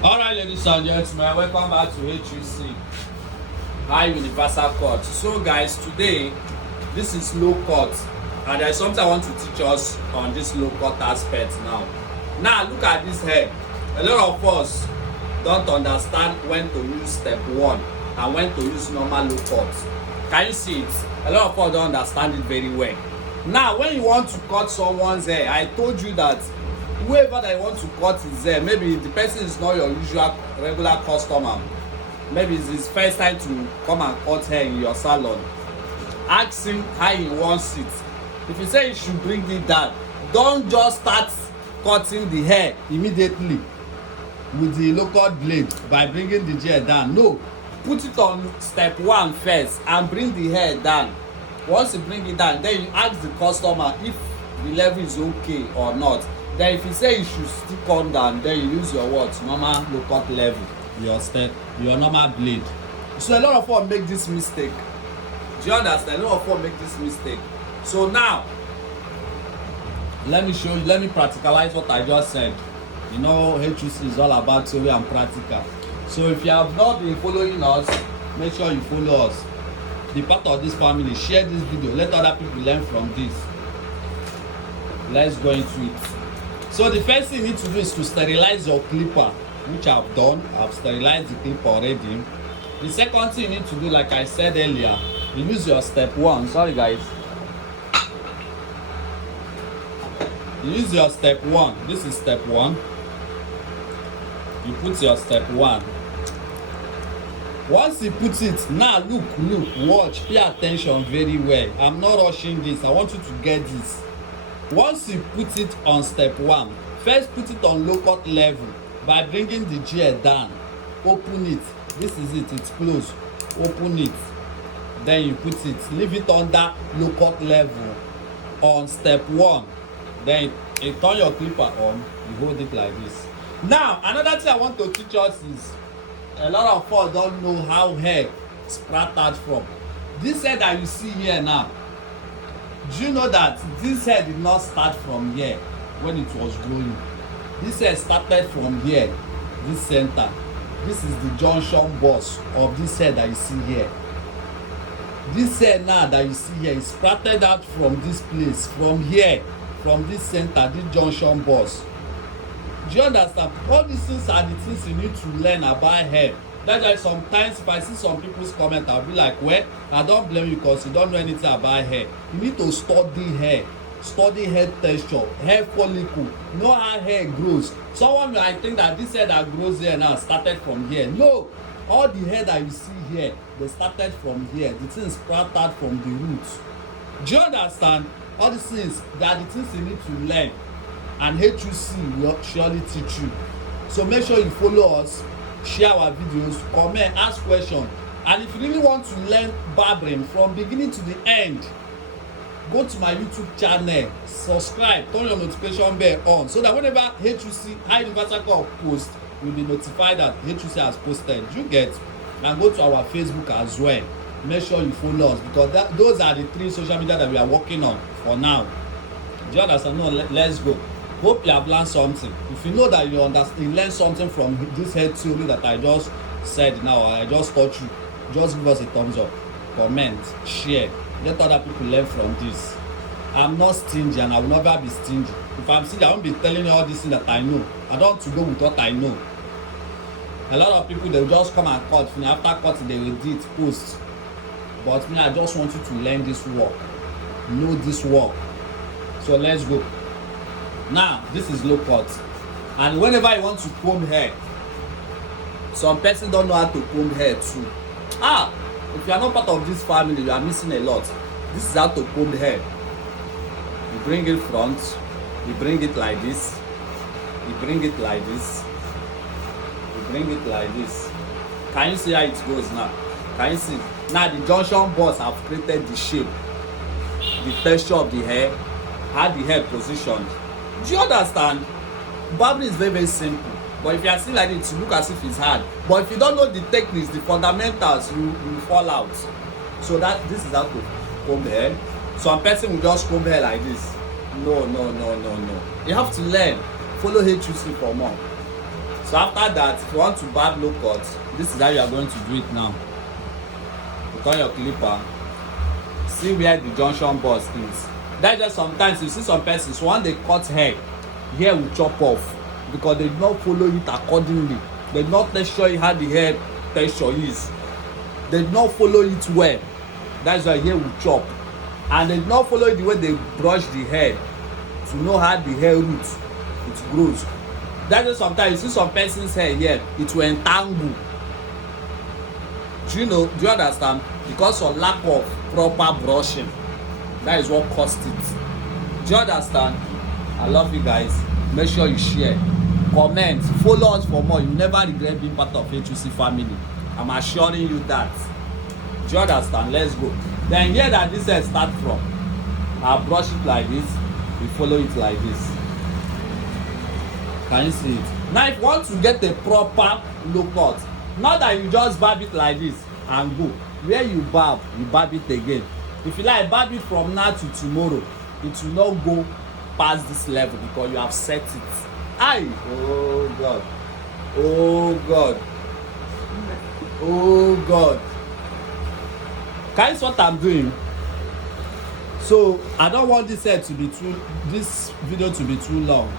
Alright, ladies and gentlemen, welcome back to HUC High Universal Cut. So guys, today this is low cut, and there's something I want to teach us on this low cut aspect now. Now look at this hair. A lot of us don't understand when to use step 1 and when to use normal low cut. Can you see it? A lot of us don't understand it very well. Now when you want to cut someone's hair, I told you that whoever that you want to cut his hair, maybe the person is not your usual regular customer, maybe it's his first time to come and cut hair in your salon, ask him how he wants it. If you say you should bring it down, don't just start cutting the hair immediately with the local blade by bringing the hair down. No, put it on step 1 first and bring the hair down. Once you bring it down, then you ask the customer if the level is okay or not. Then if you say you should still come down, then you use your what? Normal low cut level, your step, your normal blade. So a lot of us make this mistake. Do you understand? A lot of us make this mistake. So now, let me show you, let me practicalize what I just said. You know, HUC is all about theory and practical. So if you have not been following us, make sure you follow us. Be part of this family, share this video, let other people learn from this. Let's go into it. So the first thing you need to do is to sterilize your clipper, which I've done. I've sterilized the clipper already. The second thing you need to do, like I said earlier, you use your step 1. Sorry guys. You use your step 1. This is step 1. You put your step 1. Once you put it, now look, watch, pay attention very well. I'm not rushing this. I want you to get this. Once you put it on step 1, first put it on low cut level by bringing the gear down. Open it. This is it. It's closed. Open it. Then you put it. Leave it under low cut level on step 1. Then you turn your clipper on. You hold it like this. Now, another thing I want to teach us is a lot of us don't know how hair sprouted from. This hair that you see here now, do you know that this hair did not start from here when it was growing? This hair started from here, this center. This is the junction boss of this hair that you see here. This hair now that you see here is sprouted out from this place, from here, from this center, this junction boss. Do you understand? All these things are the things you need to learn about hair. That's why sometimes if I see some people's comment, I'll be like, well, I don't blame you because you don't know anything about hair. You need to study hair texture, hair follicle, know how hair grows. Someone might think that this hair that grows here now started from here. No, all the hair that you see here, they started from here. The things sprouted from the roots. Do you understand? All these things, they are the things you need to learn, and HUC will surely teach you. So make sure you follow us, share our videos, comment, ask questions. And if you really want to learn barbering from beginning to the end, go to my YouTube channel, subscribe, turn your notification bell on, so that whenever HUC High Universal Cut post, you'll be notified that HUC has posted. You get, and go to our Facebook as well. Make sure you follow us, because those are the 3 social media that we are working on for now. Do you understand? No, let's go. Hope you have learned something. If you know that you learned something from this head theory that I just said now, I just taught you, just give us a thumbs up, comment, share, let other people learn from this. I'm not stingy, and I will never be stingy. If I'm stingy, I won't be telling you all these things that I know. I don't want to go with what I know. A lot of people, they will just come and cut. After cutting, they will do it, post. But me, I just want you to learn this work, know this work. So let's go. Now this is low cut, and whenever you want to comb hair, some person don't know how to comb hair too. If you are not part of this family, you are missing a lot. This is how to comb hair. You bring it front, you bring it like this, you bring it like this, you bring it like this. Can you see how it goes now? Can you see? Now the junction boss have created the shape, the texture of the hair, how the hair positioned. Do you understand? Barbering is very, very simple. But if you are still like it, you look as if it's hard. But if you don't know the techniques, the fundamentals, you fall out. So this is how to comb hair. Some person will just comb hair like this. No. You have to learn. Follow HUC for more. So after that, if you want to barb low cut, this is how you are going to do it now. Put on your clipper, see where the junction box is. That's just sometimes you see some persons when they cut hair will chop off because they do not follow it accordingly. They do not texture how the hair texture is. They do not follow it well. That's why hair will chop. And they do not follow it the way they brush the hair to know how the hair roots it grows. That's why sometimes you see some person's hair here, it will entangle. Do you understand? Because of lack of proper brushing. That is what caused it. Do you understand? I love you guys. Make sure you share, comment, follow us for more. You never regret being part of HUC family. I'm assuring you that. Do you understand? Let's go. Then here that this hair start from, I'll brush it like this. We follow it like this. Can you see it? Now if you want to get a proper low cut, not that you just barb it like this and go. Where you barb it again. If you like barb it from now to tomorrow, it will not go past this level because you have set it. Aye. Oh God. Oh God. Oh God. Can you see what I'm doing? So I don't want this video to be too long.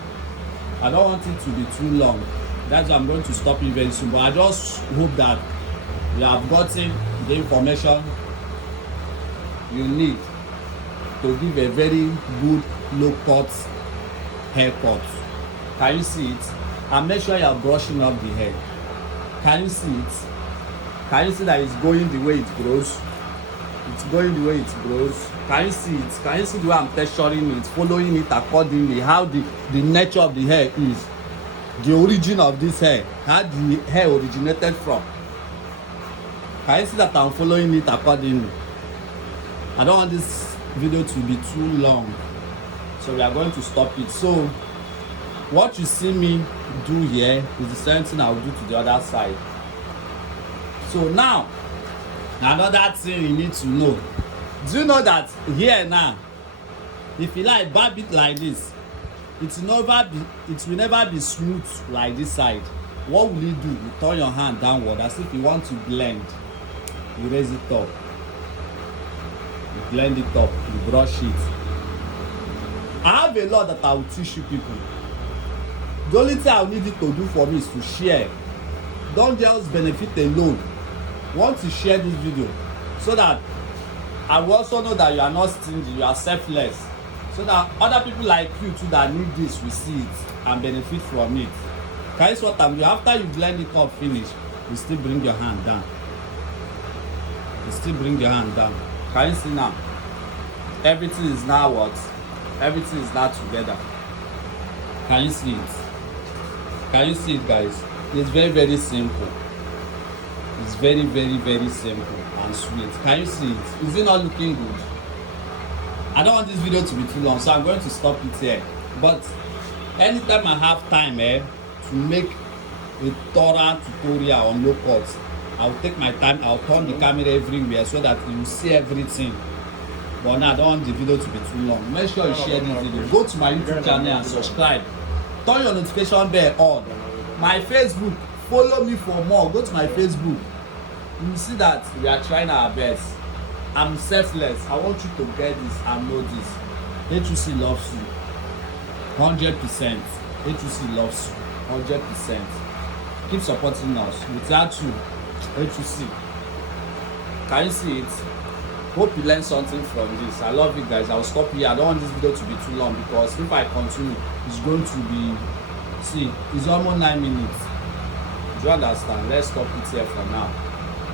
I don't want it to be too long. That's why I'm going to stop it very soon. But I just hope that you have gotten the information you need to give a very good low cut haircut. Can you see it? And make sure you are brushing up the hair. Can you see it? Can you see that it's going the way it grows? It's going the way it grows. Can you see it? Can you see the way I'm texturing it, following it accordingly, how the nature of the hair is, the origin of this hair, how the hair originated from. Can you see that I'm following it accordingly? I don't want this video to be too long, so we are going to stop it. So what you see me do here is the same thing I will do to the other side. So now, another thing you need to know. Do you know that here now, if you like barb it like this, it will never be smooth like this side. What will you do? You turn your hand downward as if you want to blend. You raise it up. You blend it up. You brush it. I have a lot that I will teach you people. The only thing I need you to do for me is to share. Don't just benefit alone. Want to share this video so that I will also know that you are not stingy, you are selfless, so that other people like you too that need this will see it and benefit from it. Can you see what I'm doing? After you blend it up finish, you still bring your hand down. You still bring your hand down. Can you see now? Everything is now what? Everything is now together. Can you see it? Can you see it, guys? It's very, very simple. It's very, very, very simple and sweet. Can you see it? Is it not looking good? I don't want this video to be too long, so I'm going to stop it here. But anytime I have time to make a thorough tutorial on low cuts, I'll take my time. I'll turn the camera everywhere so that you see everything. But now I don't want the video to be too long. Make sure you share this video. Go to my YouTube channel and subscribe. Turn your notification bell on. My Facebook, follow me for more. Go to my Facebook. You see that we are trying our best. I'm selfless. I want you to get this and know this. HUC loves you 100%. HUC loves you 100%. Keep supporting us. Without you, HUC. Can you see it? Hope you learned something from this. I love you guys. I'll stop here. I don't want this video to be too long because if I continue, it's going to be, see, it's almost 9 minutes. Do you understand? Let's stop it here for now.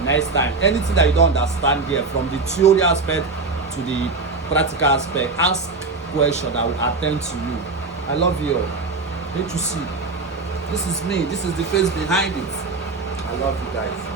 Next time, anything that you don't understand here, from the theory aspect to the practical aspect, ask questions. I will attend to you. I love you all. HUC. This is me. This is the face behind it. I love you guys.